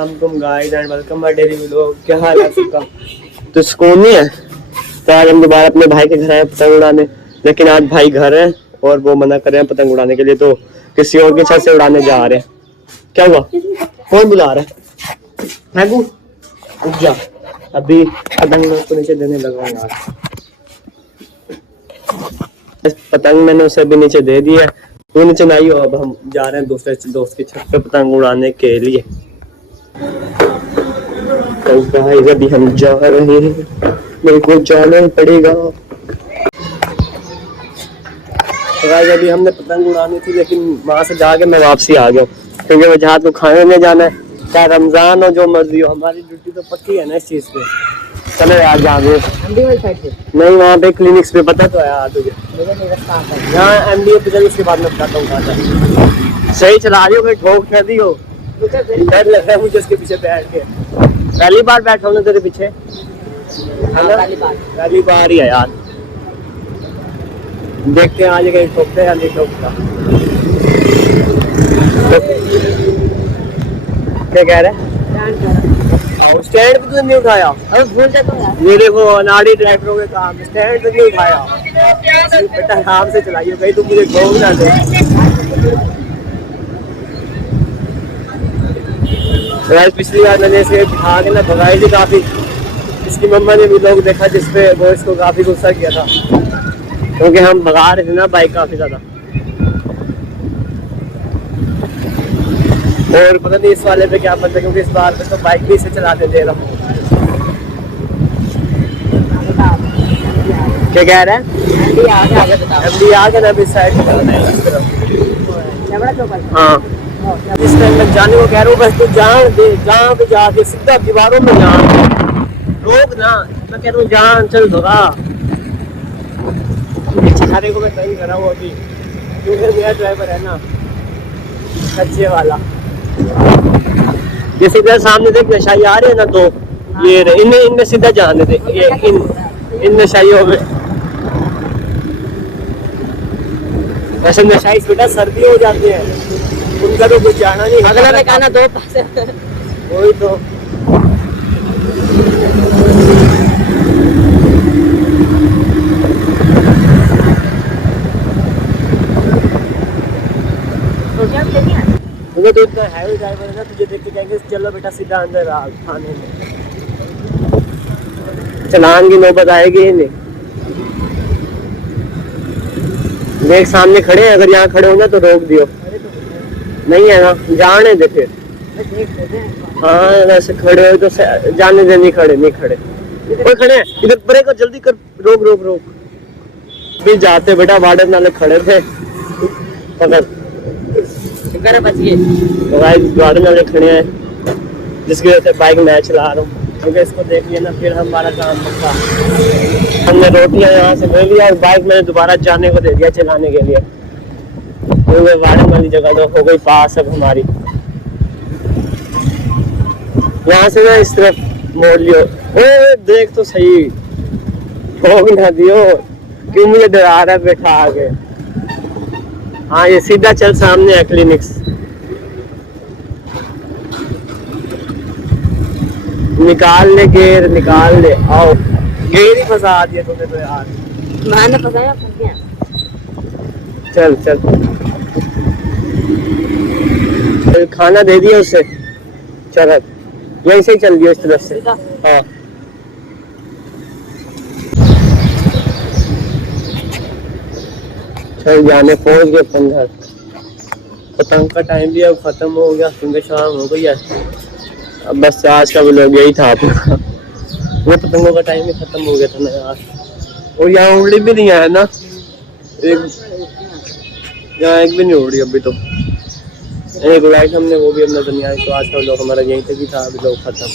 Guys and welcome my daily vlog. क्या हाल है सबका? तो सुकून नहीं है तो आज हम दोबारा अपने भाई के घर आए पतंग उड़ाने, लेकिन आज भाई घर है और वो मना कर रहे हैं पतंग उड़ाने के लिए, तो किसी और के छत से उड़ाने जा रहे हैं। क्या हुआ? कौन बुला रहा है? फेंकू? रुक जा, अभी पतंग मैं उसको नीचे देने लगा हूँ यार। पतंग मैंने उसे अभी नीचे दे दिया है, वो नीचे नहीं हो। अब हम जा रहे हैं दूसरे दोस्त की छत पे पतंग उड़ाने के लिए। तो गाइस अभी हम जा रहे हैं, मेरे को जाना पड़ेगा। तो गाइस अभी हमने पतंग उड़ानी थी, लेकिन वहां से जाके मैं वापसी आ गया क्योंकि वजह को खाने में जाना है। चाहे रमजान हो जो मर्जी हो, हमारी ड्यूटी तो पक्की है ना इस चीज पे। चलो यार जाओगे नहीं वहाँ पे क्लिनिक्स पे, पता तो है यार तुझे। यहाँ एमडीए पे चल, उसके बाद मैं बताता हूँ कहाँ था। सही चला रही हो, कोई ठोक न दी हो। डर लग रहा है मुझे उसके पीछे बैठ के। पहली बार बैठा हूँ ना तेरे पीछे, पहली बार ही है यार। देखते हैं आज कहीं ठोकते या नहीं ठोकता। क्या कह रहे हैं? स्टैंड पे तो नहीं उठाया? ये देखो अनाड़ी ट्रैक्टरों के काम, स्टैंड पे नहीं उठाया। बेटा आराम से चलाइए, कहीं तुम मुझे ठोक ना दो। पिछली बार मैंने इसे बिठा के ना भगाई थी काफी। इसकी मम्मा ने भी लोग देखा जिसपे वो इसको काफी गुस्सा किया था, क्योंकि हम भगा रहे थे ना बाइक काफी ज्यादा। और पता नहीं इस वाले पे क्या पता, क्योंकि इस बार पे तो बाइक भी इसे चलाते दे रहा हूँ। क्या कह रहा है? एमडी आ गया ना अभी साइड में। हाँ इस टाइम मैं जाने को कह रहा हूँ, बस तू जान दे, जहाँ पे जाके सीधा दीवारों में जान, रोक ना। मैं कह रहा हूँ जान, चल भगा। बेचारे को मैं तंग कर रहा हूँ अभी, क्योंकि मेरा ड्राइवर है ना अच्छे वाला। ये सीधा सामने देख नशाई आ रही है ना, तो ये इनमें सीधा जाने दे। ये इन नशाइयों में वैसे नशाई बेटा सर्दी हो जाती है, उनका तो कुछ जाना नहीं। अगला में कहना दो पास वही तो। मुझे तो इतना हैवी ड्राइवर है ना, तुझे देख के कहेंगे चलो बेटा सीधा अंदर आ थाने में। चलान की नौबत आएगी ही नहीं। देख सामने खड़े हैं, अगर यहाँ खड़े हो ना तो रोक दियो। नहीं है ना, जाने दे फिर। हाँ वैसे खड़े हो तो जाने दे। नहीं खड़े और खड़े हैं इधर, ब्रेक कर जल्दी कर, रोक रोक रोक। फिर जाते बेटा, वार्डन वाले खड़े थे पकड़ गार्डन वाले खड़े हैं, जिसकी वजह से बाइक मैं चला रहा हूँ। क्योंकि इसको देख लिया ना फिर हमारा काम पक्का। हमने रोटियां यहाँ से ले लिया और बाइक मैंने दोबारा जाने को दे दिया चलाने के लिए, क्योंकि गार्डन वाली जगह तो हो गई पास अब हमारी। यहाँ से ना इस तरफ मोड़ लियो। ओ देख तो सही, ठोक ना दियो। क्यों मुझे डरा रहा है बैठा आगे? हाँ ये सीधा चल, सामने है क्लिनिक्स। निकाल ले गेर, निकाल ले। आओ गेर ही फंसा दिया तुमने तो यार। मैंने फंसाया, फंस गया। चल चल खाना दे दिया उसे। चल यहीं से चल दियो इस तरफ से। हाँ चल जाने पहुंच गए अपन घर। पतंग का टाइम भी अब खत्म हो गया क्योंकि शाम हो गई है। अब बस आज का व्लॉग यही था अपना। वो पतंगों का टाइम भी खत्म हो गया था ना यार। और यहाँ उड़ी भी नहीं है ना, यहाँ एक भी नहीं उड़ी अभी तो। एक उड़ाई हमने, वो भी अपना दुनिया। तो आज का व्लॉग हमारा यहीं तक ही था, व्लॉग खत्म।